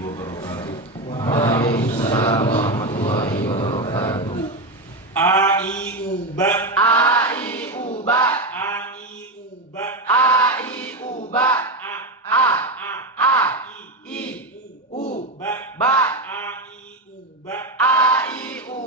wabarakatuh. Waalaikumsalam warahmatullahi wabarakatuh. A I U B A I U B A I U B A I U B A I U B B A I U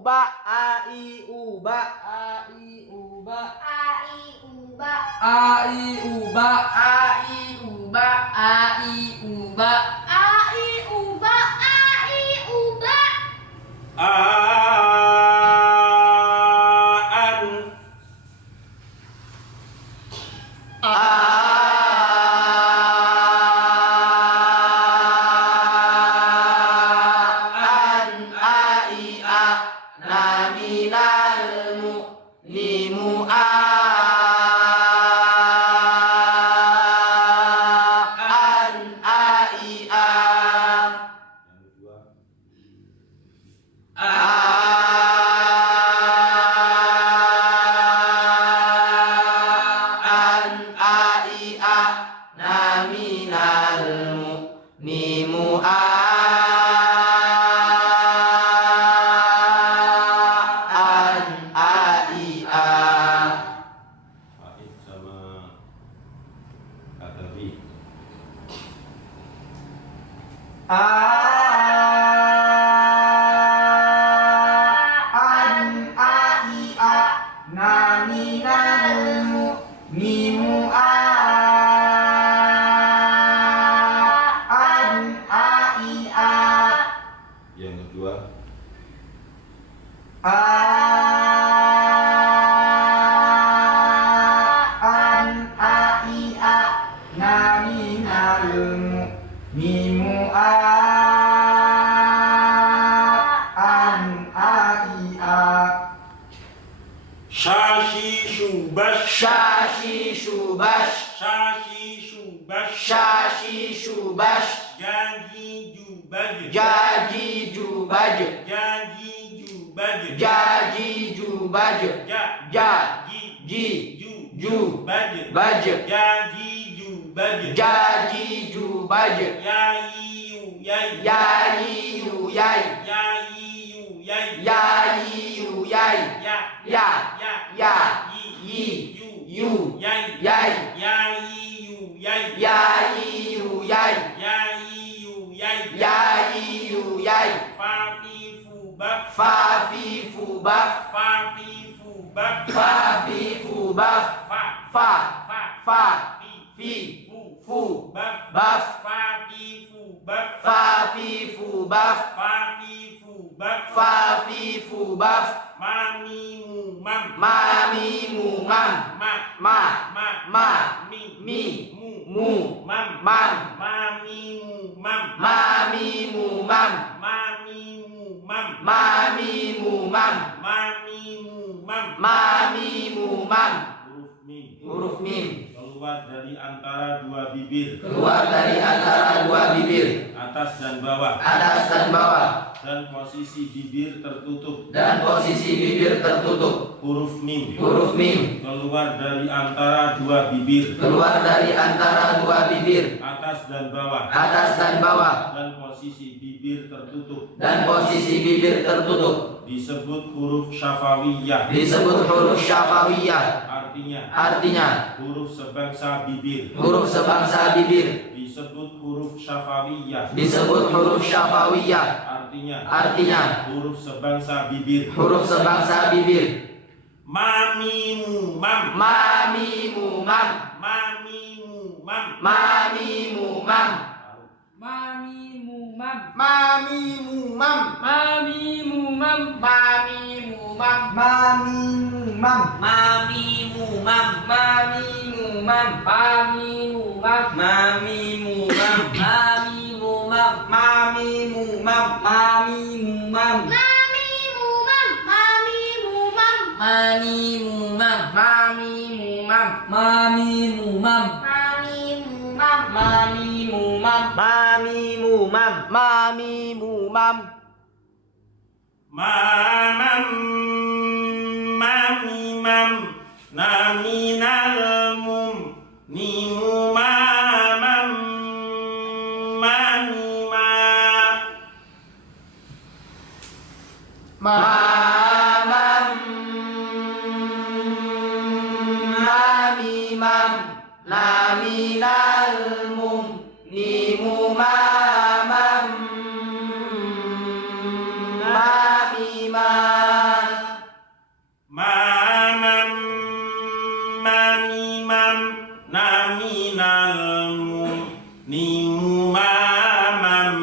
B A I U B A I U B A I U B A I U B A I U B Yang kedua Shashi Shubash Shashi Shubash Shashi Shubash Shashi Shubash Jaji Jubaj Jaji Jubaj Jaji Jubaj Jaji Jubaj Jaji Jubaj Baj Jaji Jubaj Jaji Jubaj Yayu Yai Yayu Yai Yayu Yai Yayu Yai Ya Yi Yu Yai Yai Yayu Yai Yayu Yai Yayu Yai Yayu Yai Fafi Fu Baf Fa Fi Fu Baf Fafi Fu Baf Fa Fi Fu Baf Fa Fa Fi Fu Baf Fafi Fu Baf Fa Fi Fu Baf Fafi Fu Baf Fa Fi Fu Baf Mami Mu Mam Mami Mu Mam Ma Mi Mi Mu Mam Mam Mami Mu Mam Mami Mu Mam Mami Mu Mam Mami Mu Mam Mami Mu Mam Mami Mu Mam Huruf Mim Huruf Mim keluar dari antara dua bibir keluar dari antara dua bibir atas dan bawah atas dan bawah dan posisi bibir tertutup dan posisi bibir tertutup. huruf Mim Huruf Mim keluar dari antara dua bibir keluar dari antara dua bibir atas dan bawah atas dan bawah dan posisi bibir tertutup dan posisi bibir tertutup disebut huruf syafawiyah disebut huruf syafawiyah. artinya huruf sebangsa bibir Huruf sebangsa bibir disebut huruf syafawiyah disebut huruf syafawiyah. artinya huruf sebangsa bibir Huruf sebangsa bibir. Mami Mu Mam Mami Mu Mam Mami Mu Mam Mami Mu Mam Mami Mu Mam Mami Mu Mam Mami Mu Mam Mami Mu Mam Mami Mu Mam Mami Mu Mam Mami Mu Mam Mami Mu Mam Mami Mu Mam Mami Mu Mam Mami Mu Mam Mami Mami mumam. Mami mumam. Mami mumam. Mami mumam. Mami mumam. Mami mumam. Mami mumam. Mami mumam. Mami mumam. Mami mumam. Mamam mamimam naminal mum nimu mamam mamima Mamam mamimam naminal mum nimu mamam mamima mamam mamimam naminal mum nimu mamam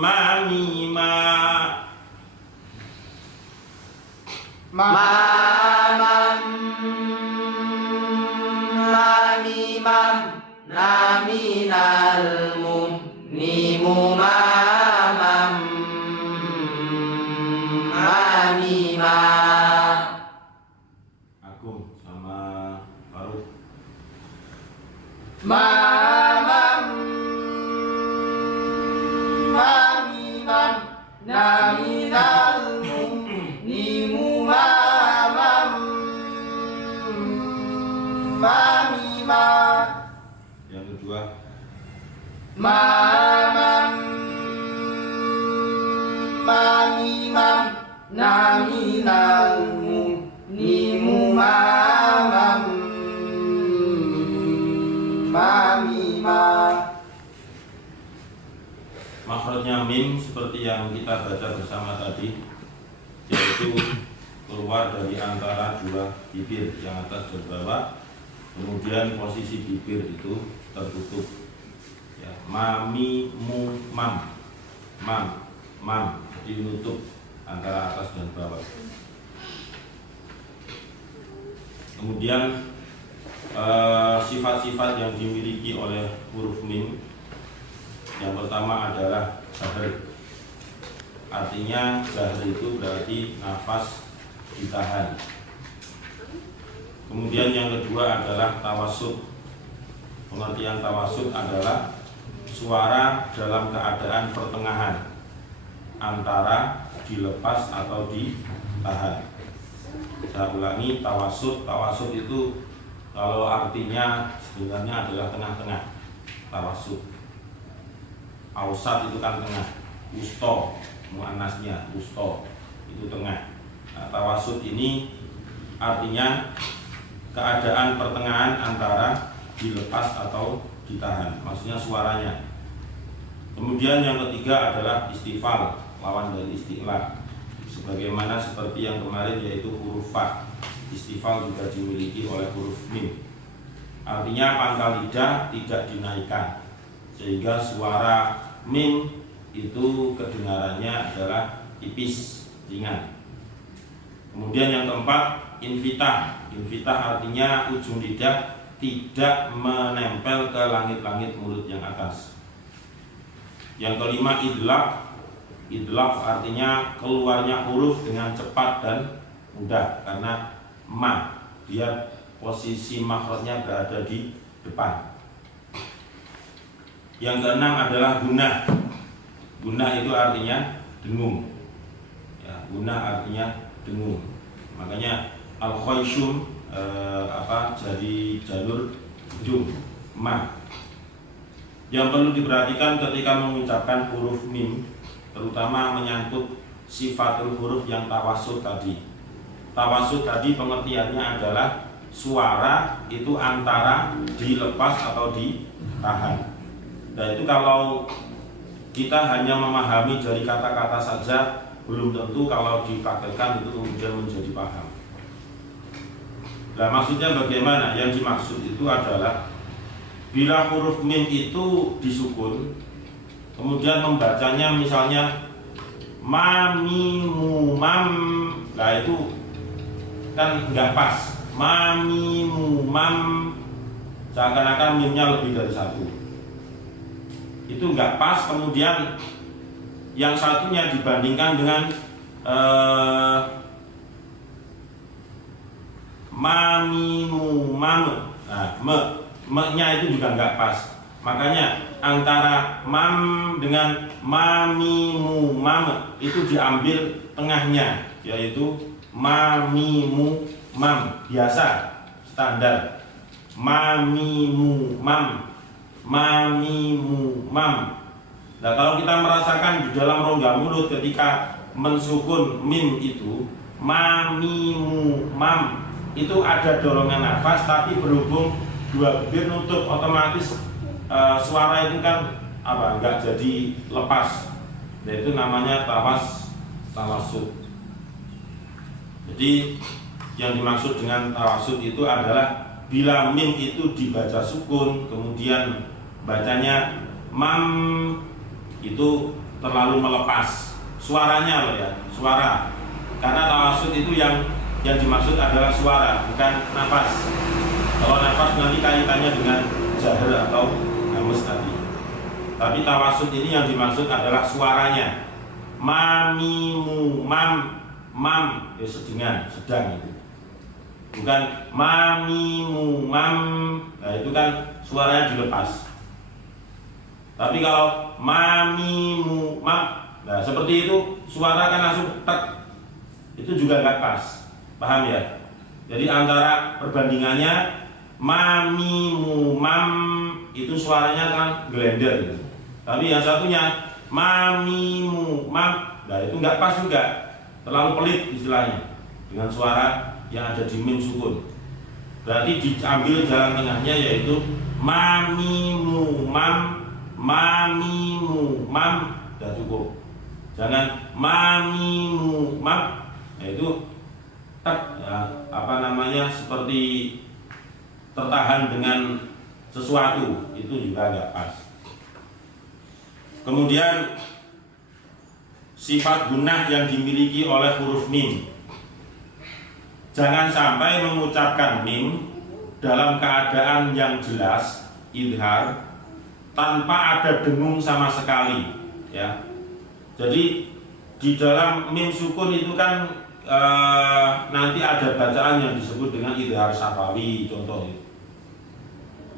mamima Mamam mamimam naminal mum nimu mamam mamima. Agung sama Faruk. Mamam mamimam naminal mum nimu mamam mamima. Yang kedua, Mamam mamimam naminal mum nimu mamam mamima. makhrajnya mim seperti yang kita baca bersama tadi, yaitu keluar dari antara dua bibir yang atas dan bawah, kemudian posisi bibir itu tertutup. Ya, mami mu mam, mam, jadi menutup antara atas dan bawah. Kemudian sifat-sifat yang dimiliki oleh huruf mim, yang pertama adalah jahr. Artinya jahr itu berarti nafas ditahan. Kemudian yang kedua adalah tawasud. Pengertian tawasud adalah suara dalam keadaan pertengahan antara dilepas atau ditahan. Saya ulangi, tawasud. Tawasud itu kalau artinya sebenarnya adalah tengah-tengah. Tawasud. Ausat itu kan tengah. Usto, muannasnya usto itu tengah. Nah, tawasud ini artinya keadaan pertengahan antara dilepas atau ditahan, maksudnya suaranya. Kemudian yang ketiga adalah istifal, lawan dari isti'la. Sebagaimana seperti yang kemarin yaitu huruf fa. Istifal juga dimiliki oleh huruf mim. Artinya pangkal lidah tidak dinaikkan, sehingga suara mim itu kedengarannya adalah tipis, ringan. Kemudian yang keempat, infitah. Infitah artinya ujung lidah tidak menempel ke langit-langit mulut yang atas. Yang kelima, idlaq. Idlaq artinya keluarnya huruf dengan cepat dan mudah, karena ma, dia posisi makhrajnya berada di depan. Yang keenam adalah gunah. Gunah itu artinya dengung. Ya, gunah artinya dengung. Makanya al-khayshum jadi jalur hidung ma. Yang perlu diperhatikan ketika mengucapkan huruf mim, terutama menyangkut sifatul huruf yang tawasud tadi. Tawasud tadi pengertiannya adalah suara itu antara dilepas atau ditahan. Dan itu kalau kita hanya memahami dari kata-kata saja, belum tentu kalau dipraktekkan itu kemudian menjadi paham. Nah, maksudnya bagaimana? Yang dimaksud itu adalah bila huruf mim itu disukun, kemudian membacanya misalnya mamimumam, nah itu kan nggak pas. Mamimumam, seakan-akan mimnya lebih dari satu. Itu nggak pas. Kemudian yang satunya dibandingkan dengan mamimu mam, nah me-nya itu juga nggak pas. Makanya antara mam dengan mamimu mam itu diambil tengahnya, yaitu mamimu mam, biasa standar mamimu mam, mamimu mam. Nah, kalau kita merasakan di dalam rongga mulut ketika mensukun mim itu mamimu mam, itu ada dorongan nafas, tapi berhubung dua bibir nutup, otomatis suara itu kan nggak jadi lepas. Nah, itu namanya tawasud. Jadi yang dimaksud dengan tawasud itu adalah bila mim itu dibaca sukun, kemudian bacanya mam itu terlalu melepas suaranya loh ya, suara. Karena tawasud itu yang dimaksud adalah suara, bukan nafas. Kalau nafas nanti kaitannya dengan jahar atau hamus tadi. Tapi tawasud ini yang dimaksud adalah suaranya. Mamimu mam, mam ya sedang itu. Bukan mamimu mam, nah itu kan suaranya dilepas. Tapi kalau mamimu mam, nah seperti itu suara kan langsung tek, itu juga nggak pas. Paham ya? Jadi antara perbandingannya mamimu mam itu suaranya kan gelender gitu. Tapi yang satunya mamimu mam, nah itu nggak pas juga, terlalu pelit istilahnya dengan suara yang ada di mim sukun. Berarti diambil jalan tengahnya, yaitu mamimu mam, mamimu mam, sudah cukup. Jangan mamimu mam, nah itu seperti tertahan dengan sesuatu, itu juga nggak pas. Kemudian sifat gunnah yang dimiliki oleh huruf mim, jangan sampai mengucapkan mim dalam keadaan yang jelas idhar tanpa ada dengung sama sekali ya. Jadi di dalam mim sukun itu kan nanti ada bacaan yang disebut dengan idhar safawi contoh itu.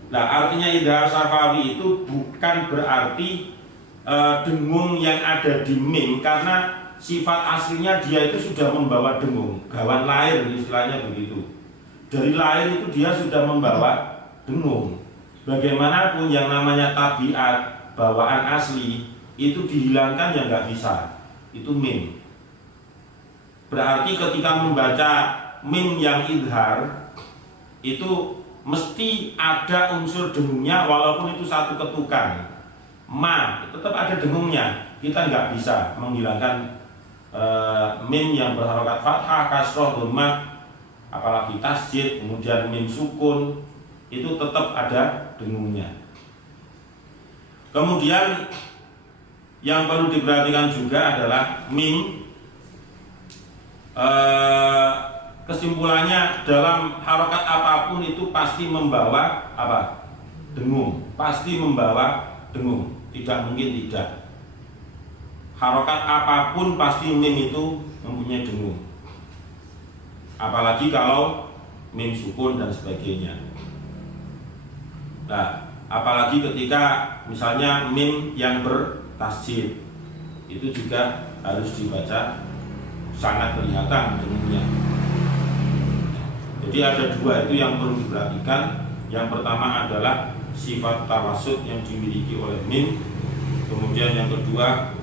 Nah, artinya idhar safawi itu bukan berarti dengung yang ada di mim, karena sifat aslinya dia itu sudah membawa dengung, gawan lahir istilahnya begitu. Dari lahir itu dia sudah membawa dengung. Bagaimanapun yang namanya tabiat, bawaan asli itu dihilangkan ya nggak bisa. Itu mim. Berarti ketika membaca mim yang idhar itu mesti ada unsur dengungnya, walaupun itu satu ketukan. Ma tetap ada dengungnya. Kita nggak bisa menghilangkan mim yang berharokat fathah, kasroh, dhammah, apalagi tasjid, kemudian mim sukun, itu tetap ada dengungnya. Kemudian yang perlu diperhatikan juga adalah mim, kesimpulannya dalam harokat apapun itu pasti membawa apa? Dengung. Pasti membawa dengung. Tidak mungkin tidak. Harokat apapun pasti mim itu mempunyai dengung. Apalagi kalau mim sukun dan sebagainya. Nah, apalagi ketika misalnya mim yang bertasjid, itu juga harus dibaca sangat kelihatan dengungnya. Jadi ada dua itu yang perlu diperhatikan. Yang pertama adalah sifat tawasud yang dimiliki oleh mim. Kemudian yang kedua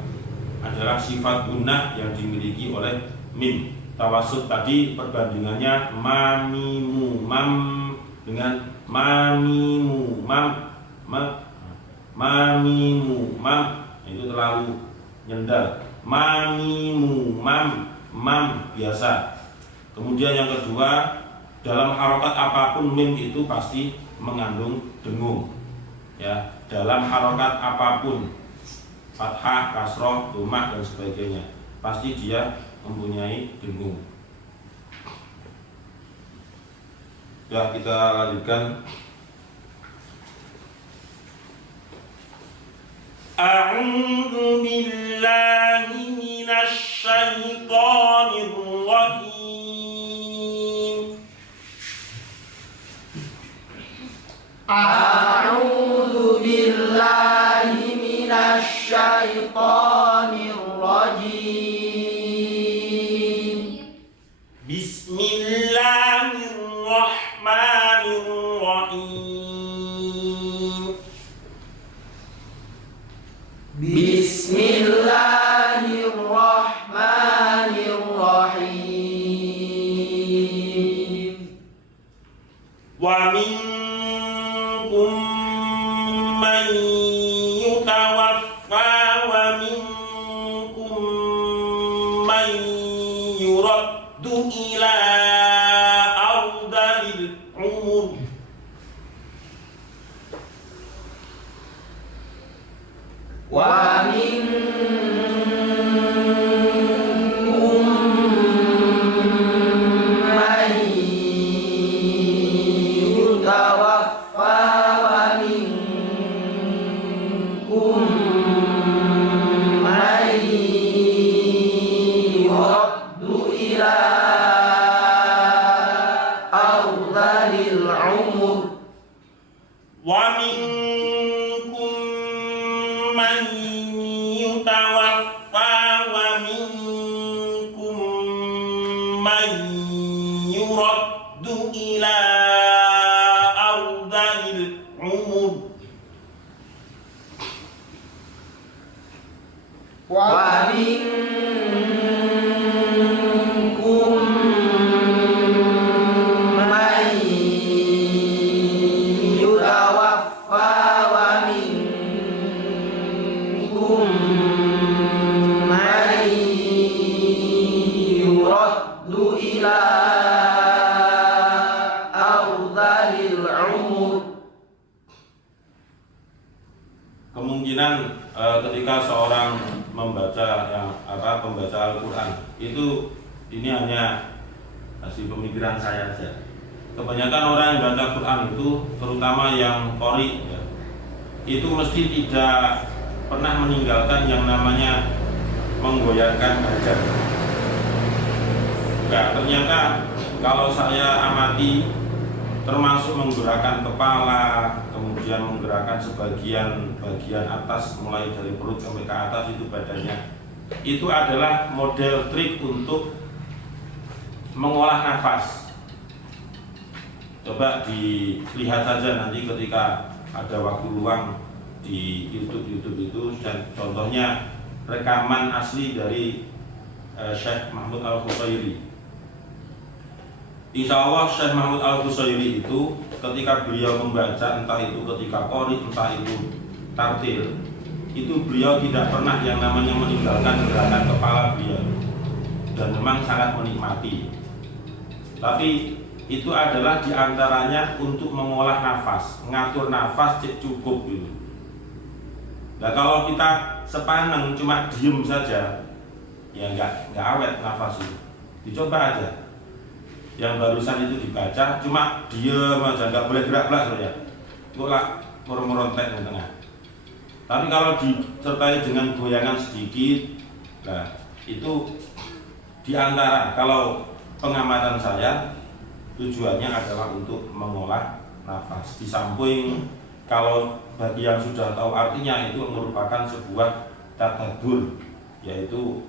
adalah sifat gunnah yang dimiliki oleh mim. Tawasud tadi perbandingannya mamimu mam dengan mamimu mam, mamimu mam, itu terlalu nyendal. Mamimu mam, mam biasa. Kemudian yang kedua, dalam harokat apapun mim itu pasti mengandung dengung ya. Dalam harokat apapun, fathah, kasroh, dhammah dan sebagainya, pasti dia mempunyai dengung. Ya, kita lanjutkan. أعوذ بالله من الشيطان الرجيم أعوذ بالله من الشيطان الرجيم بسم الله الرحمن الرحيم بسم الله الرحمن الرحيم ومنكم من يتوفى ومنكم من يرد إلى أرذل العمر ومنكم من يتوفى ومنكم من يرد إلى أرذل العمر ومنكم من يتوفى ومنكم من يرد إلى أرذل العمر ومنكم من يتوفى ومنكم من يرد إلى أرذل العمر. Kemungkinan ketika seorang membaca pembaca Al-Quran itu ini hanya hasil pemikiran saya saja. Kebanyakan orang yang baca Quran itu, terutama yang qori, ya, itu mesti tidak pernah meninggalkan yang namanya menggoyangkan badan. Nah, ternyata kalau saya amati, termasuk menggerakkan kepala, kemudian menggerakkan sebagian bagian atas mulai dari perut sampai ke atas itu badannya, itu adalah model trik untuk mengolah nafas. Coba dilihat saja nanti ketika ada waktu luang di YouTube itu, dan contohnya rekaman asli dari Syekh Mahmud Al-Qusairi. Insya Allah Syekh Mahmud Al-Qusairi itu ketika beliau membaca, entah itu ketika qori, entah itu tartil, itu beliau tidak pernah yang namanya meninggalkan gerakan kepala beliau, dan memang sangat menikmati. Tapi itu adalah diantaranya untuk mengolah nafas, ngatur nafas cek cukup gitu. Nah kalau kita sepaneng cuma diem saja, ya nggak awet nafas itu. Dicoba aja. Yang barusan itu dibaca cuma diem aja, nggak boleh gerak-gerak saja. Itu lah merontek di tengah. Tapi kalau disertai dengan goyangan sedikit, nah itu diantara, kalau pengamatan saya tujuannya adalah untuk mengolah nafas. Di samping kalau bagi yang sudah tahu artinya, itu merupakan sebuah tadabbur, yaitu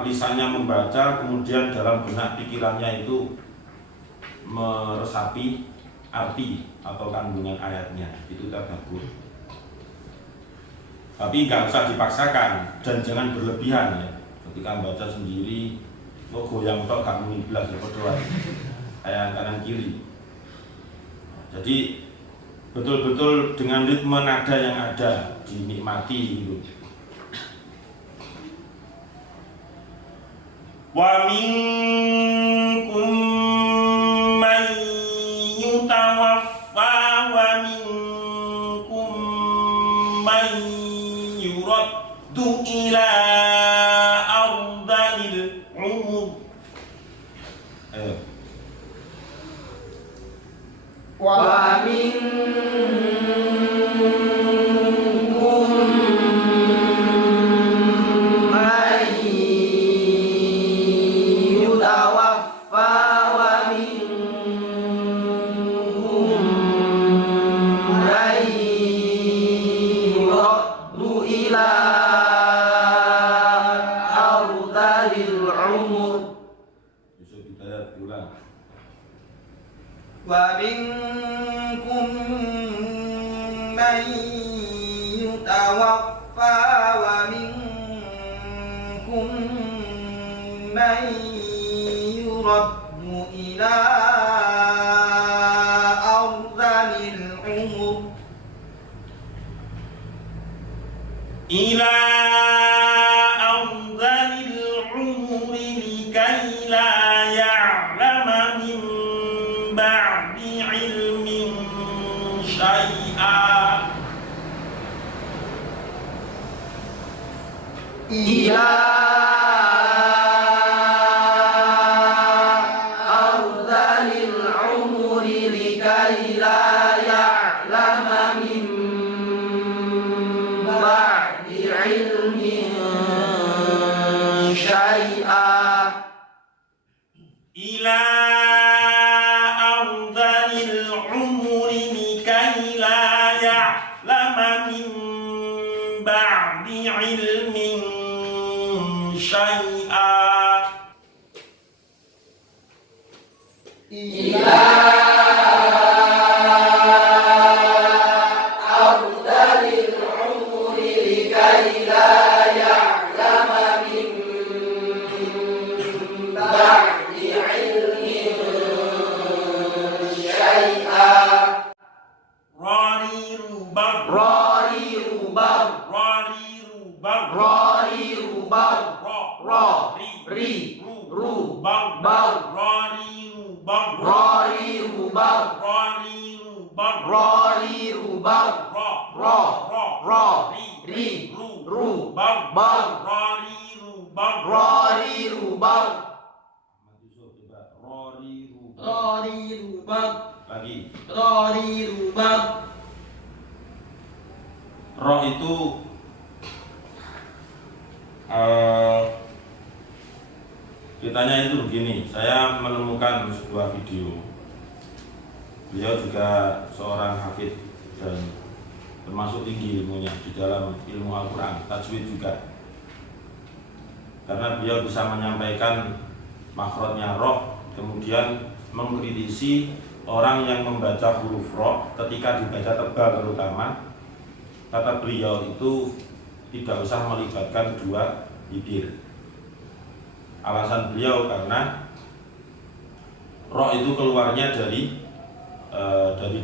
lisannya membaca, kemudian dalam benak pikirannya itu meresapi arti atau kandungan ayatnya, itu tadabbur. Tapi nggak usah dipaksakan dan jangan berlebihan ya. Ketika membaca sendiri, kok goyang tok gak muni blas ya padha kayak kanan kiri. Jadi betul-betul dengan ritme nada yang ada dinikmati gitu. Wa minkum man yutawaffa wa minkum man yuraddu ila ardalil umur. Wa minkum ومنكم من يتوفى ومنكم من يرد إلى أرذل العمر إلى أرذل العمر لكي لا يعلم من بعد علم شيئا إلى أرذل العمر لكي لا يعلم من بعد علم شيئا إلى أرذل العمر لكي لا يعلم من بعد علم شيئا إلى أرذل العمر لكي لا يعلم من بعد علم شيئا راري ربر راري ربر راري ربر راري ربر را ري رو بر بر راري ربر راري ربر راري ربر راري ربر را را ري رو بر راري ربر راري ربر راري ربر Rori rubak, lagi rori rubak. roh itu ceritanya itu begini. Saya menemukan sebuah video. Beliau juga seorang hafid dan termasuk tinggi ilmunya di dalam ilmu Al-Quran, tajwid juga. Karena beliau bisa menyampaikan makhrajnya roh, kemudian mengkritisi orang yang membaca huruf roh ketika dibaca tebal terutama. Kata beliau itu tidak usah melibatkan dua bibir. Alasan beliau karena roh itu keluarnya dari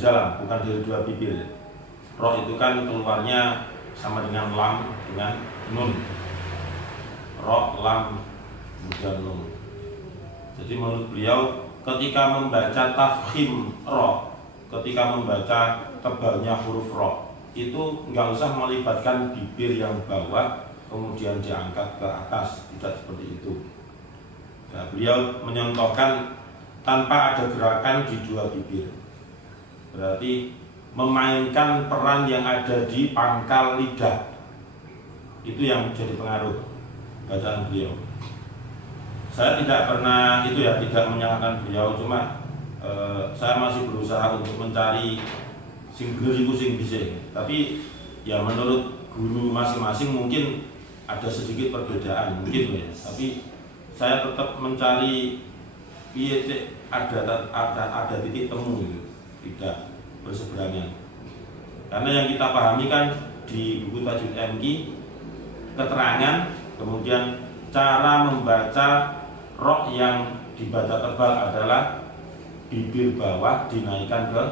dalam, bukan dari dua bibir. Roh itu kan keluarnya sama dengan lam dengan nun. Roh, lam, kemudian nun. Jadi menurut beliau ketika membaca tafkhim roh, ketika membaca tebalnya huruf roh, itu nggak usah melibatkan bibir yang bawah kemudian diangkat ke atas, tidak seperti itu. Nah, beliau menyontohkan tanpa ada gerakan di dua bibir, berarti memainkan peran yang ada di pangkal lidah, itu yang menjadi pengaruh bacaan beliau. Saya tidak pernah itu ya, tidak menyalahkan beliau, cuma saya masih berusaha untuk mencari sing iku sing bisa. Tapi ya menurut guru masing-masing mungkin ada sedikit perbedaan mungkin ya. Tapi saya tetap mencari ada titik temu gitu, tidak berseberangan. Karena yang kita pahami kan di buku Tajwid MQ keterangan, kemudian cara membaca roh yang dibaca tebal adalah bibir bawah dinaikkan ke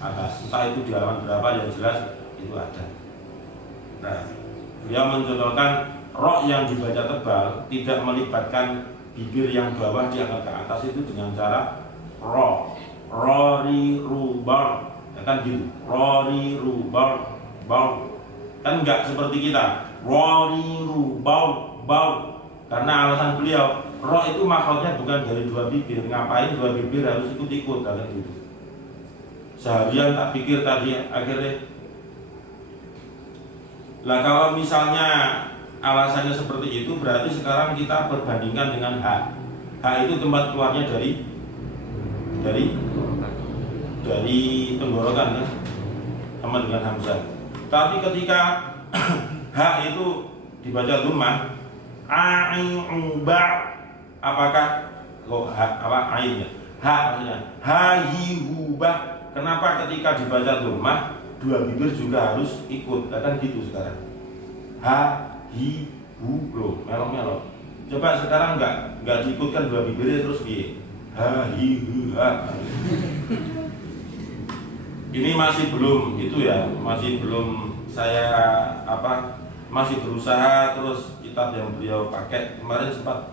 atas. Entah itu di halaman berapa, yang jelas itu ada. Nah, beliau mencontohkan roh yang dibaca tebal tidak melibatkan bibir yang bawah diangkat ke atas itu dengan cara roh, rori rubar, ya kan gitu, rori rubar, bau, kan enggak seperti kita, rori rubau, bau. Karena alasan beliau, roh itu makhrajnya bukan dari dua bibir. Ngapain dua bibir harus ikut-ikut kan gitu. Seharian tak pikir tadi akhirnya. Lah kalau misalnya alasannya seperti itu, berarti sekarang kita perbandingkan dengan H. H itu tempat keluarnya dari tenggorokan kan, sama dengan hamzah. Tapi ketika H itu dibaca dhammah, apakah kok apa ainnya? H Ha maksudnya. Ha hi hu ba. Kenapa ketika dibaca dhammah dua bibir juga harus ikut? Kan gitu sekarang. Ha hi hu loh, melo-melo. Coba sekarang enggak diikutkan dua bibirnya terus piye? Ha hi hu ha. Ini masih belum itu ya, masih belum saya masih berusaha terus kitab yang beliau pakai kemarin sempat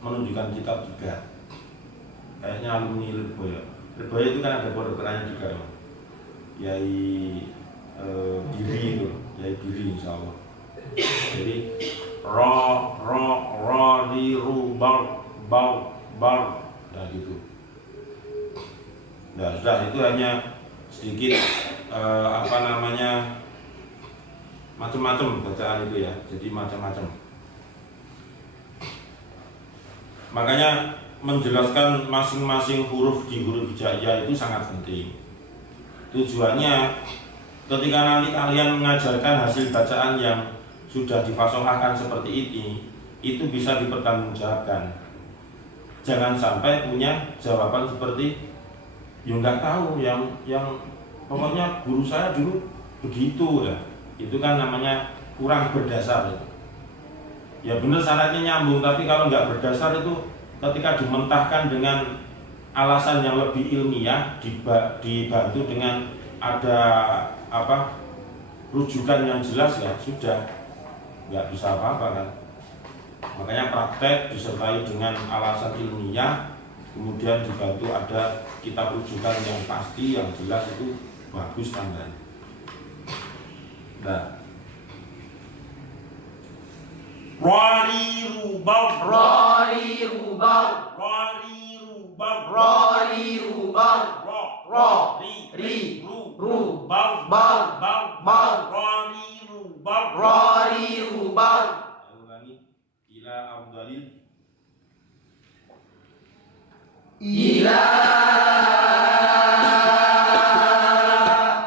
menunjukkan kitab juga. Kayaknya alumni Lirboyo. Lirboyo itu kan ada borderannya juga, Yai Giri itu, Yai Giri insya Allah. Jadi ro li ru bal nah gitu. Nah sudah itu hanya sedikit macam-macam bacaan itu ya, jadi macam-macam. Makanya menjelaskan masing-masing huruf di huruf hijaiyah itu sangat penting. Tujuannya ketika nanti kalian mengajarkan hasil bacaan yang sudah difasohkan seperti ini, itu bisa dipertanggungjawabkan. Jangan sampai punya jawaban seperti ya nggak tahu, yang pokoknya guru saya dulu begitu ya. Itu kan namanya kurang berdasar. Ya benar syaratnya nyambung, tapi kalau nggak berdasar itu ketika dimentahkan dengan alasan yang lebih ilmiah, dibantu dengan ada rujukan yang jelas, ya sudah nggak bisa apa-apa kan. Makanya praktek disertai dengan alasan ilmiah, kemudian dibantu ada kitab rujukan yang pasti, yang jelas, itu bagus tandanya. Nah, Rari rubal, Rari rubal, rari rubal, Rari rubal, ro, ri, ru, bal, bal, rari rubal, Rari rubal. ulangi, ila afdalil, Ila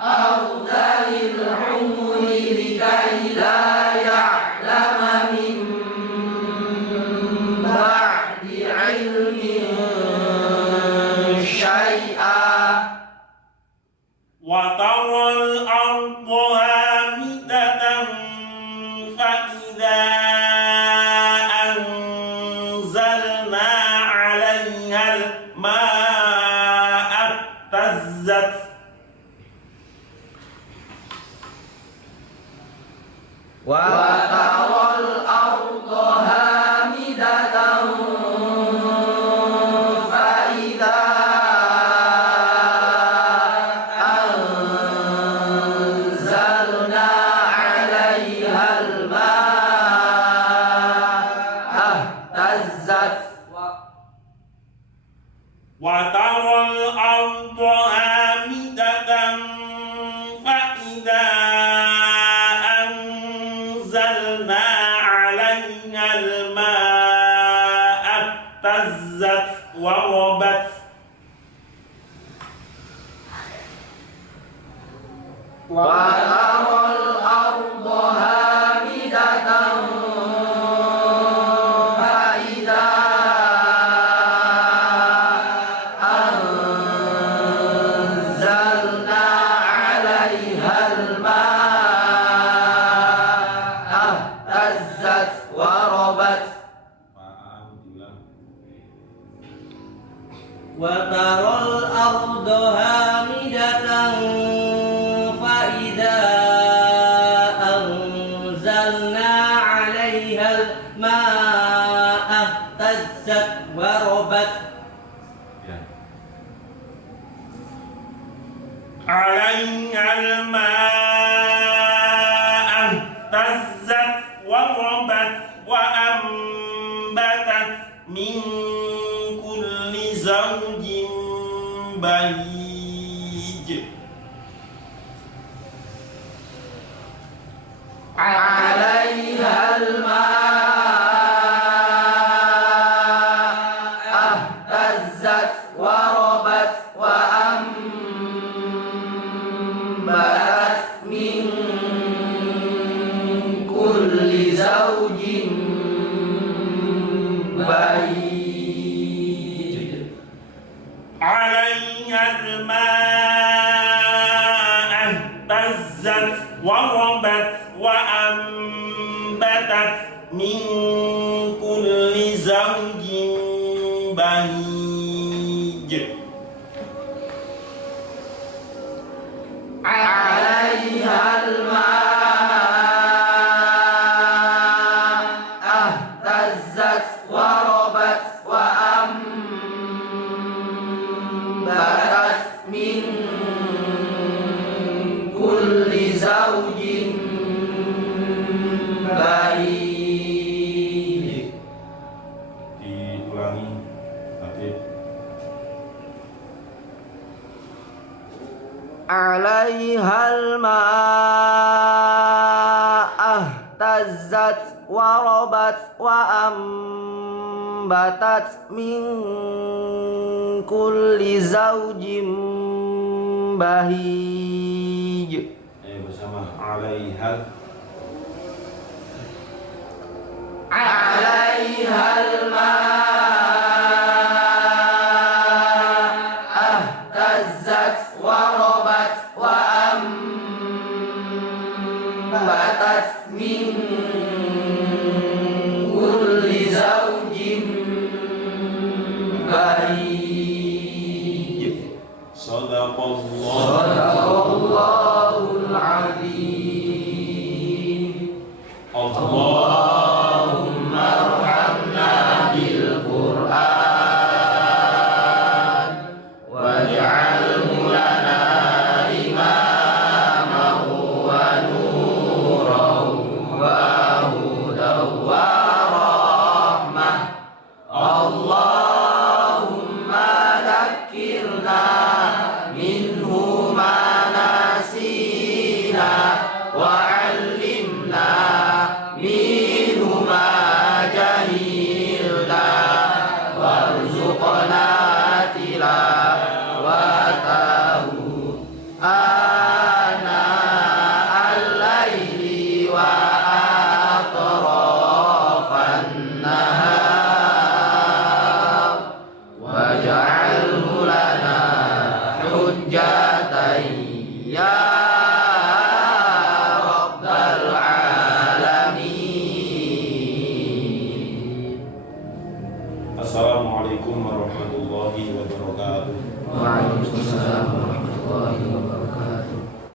awdalil umuri likai la ya'lama min ba'di ilmin syai'a. wa taral arda hamidatan fa idza anzalna 'alaiha al-ma'a ihtazzat Wa taral arda hamidatan fa idza anzalna 'alaiha al-ma'a ihtazzat. wa taral arda hamidatan fa idza anzalna 'alaiha al-ma'a ihtazzat wa rabat Wa taral arda hamidatan fa idza anzalna 'alaiha al-ma'a ihtazzat wa rabat. Wa taral arda hamidatan fa idza anzalna 'alaiha al-ma'a ihtazzat wa rabat. ya. 'alaiha al-ma'a ihtazzat wa rabat wa ambatat min kulli zawjin bahij 'alaiha al-ma'a ihtazzat wa rabat wa ambatat min kulli zawjin bahij. min kulli zawjin bahij. عليها الماء اهتزت وربت وأنبتت من كل زوج بهيج. Diulangi, Habib. عليها الماء اهتزت وربت وأنبتت من كل زوج بهيج. Ayo bersama. Alaihal. عليها الماء اهتزت وربت وأنبتت من كل زوج بهيج. Sadaqallah. صدق الله العظيم. اللهم ارحمنا بالقرآن واجعله لنا إماما ونورا وهدى ورحمة. اللهم ذكرنا منه ما نسينا وعلمنا منه ما جهلنا وارزقنا تلاوته آناء الليل وأطراف النهار واجعله لنا حجة يا رب العالمين. Assalamualaikum warahmatullahi wabarakatuh. وعليكم السلام ورحمة الله وبركاته.